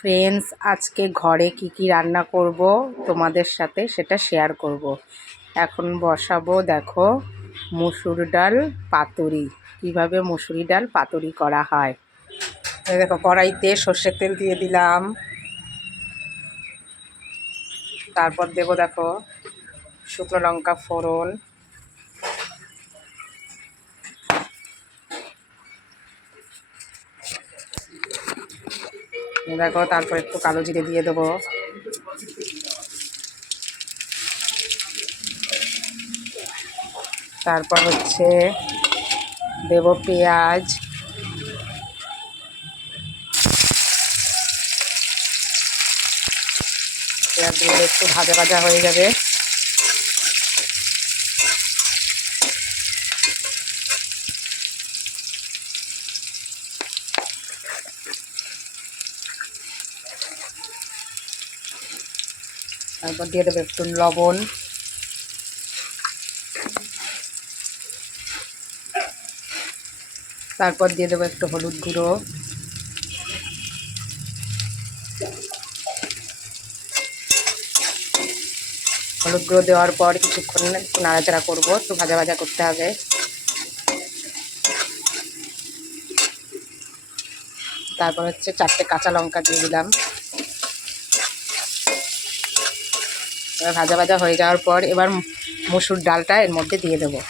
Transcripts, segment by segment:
Friends আজকে ঘরে কি কি রান্না করব তোমাদের সাথে সেটা শেয়ার করব। এখন বসাবো, দেখো, মুসুর ডাল, পাতুরি। কীভাবে মুসুরি ডাল, পাতুরি করা হয়? দেখো, কড়াইতে সর্ষের তেল দিয়ে দিলাম। তারপর দেবো, দেখো, শুকনো লঙ্কা ফোড়ন। দেখো, তারপর একটু কালো জিরে দিয়ে দেবো। তারপর হচ্ছে দেব পেঁয়াজ। পেঁয়াজগুলো একটু ভাজা ভাজা হয়ে যাবে। তারপর দিয়ে দেবো একটু লবণ। তারপর দিয়ে দেবো একটু হলুদ গুঁড়ো। হলুদ গুঁড়ো দেওয়ার পর কিছুক্ষণ একটু নাড়াচাড়া করব, একটু ভাজা ভাজা করতে হবে। তারপর হচ্ছে চারটে কাঁচা লঙ্কা দিয়ে দিলাম। এবার ভাজা ভাজা হয়ে যাওয়ার পর এবার মুসুর ডালটা এর মধ্যে দিয়ে দেবো।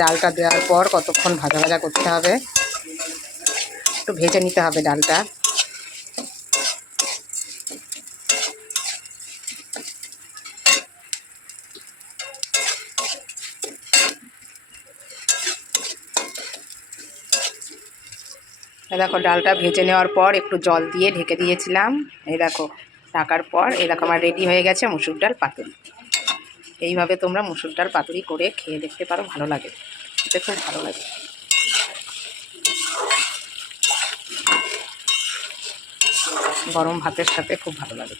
ডালটা দেওয়ার পর কতক্ষণ ভাজা ভাজা করতে হবে? একটু ভেজে নিতে হবে ডালটা। এই দেখো, ডালটা ভেজে নেওয়ার পর একটু জল দিয়ে ঢেকে দিয়েছিলাম। এই দেখো, ঢাকার পর দেখো আমার রেডি হয়ে গেছে মুসুর ডাল পাতুরি। এইভাবে তোমরা মুসুর ডাল পাতুরি করে খেয়ে দেখতে পারো, ভালো লাগে। খেতে খুব ভালো লাগে। গরম ভাতের সাথে খুব ভালো লাগে।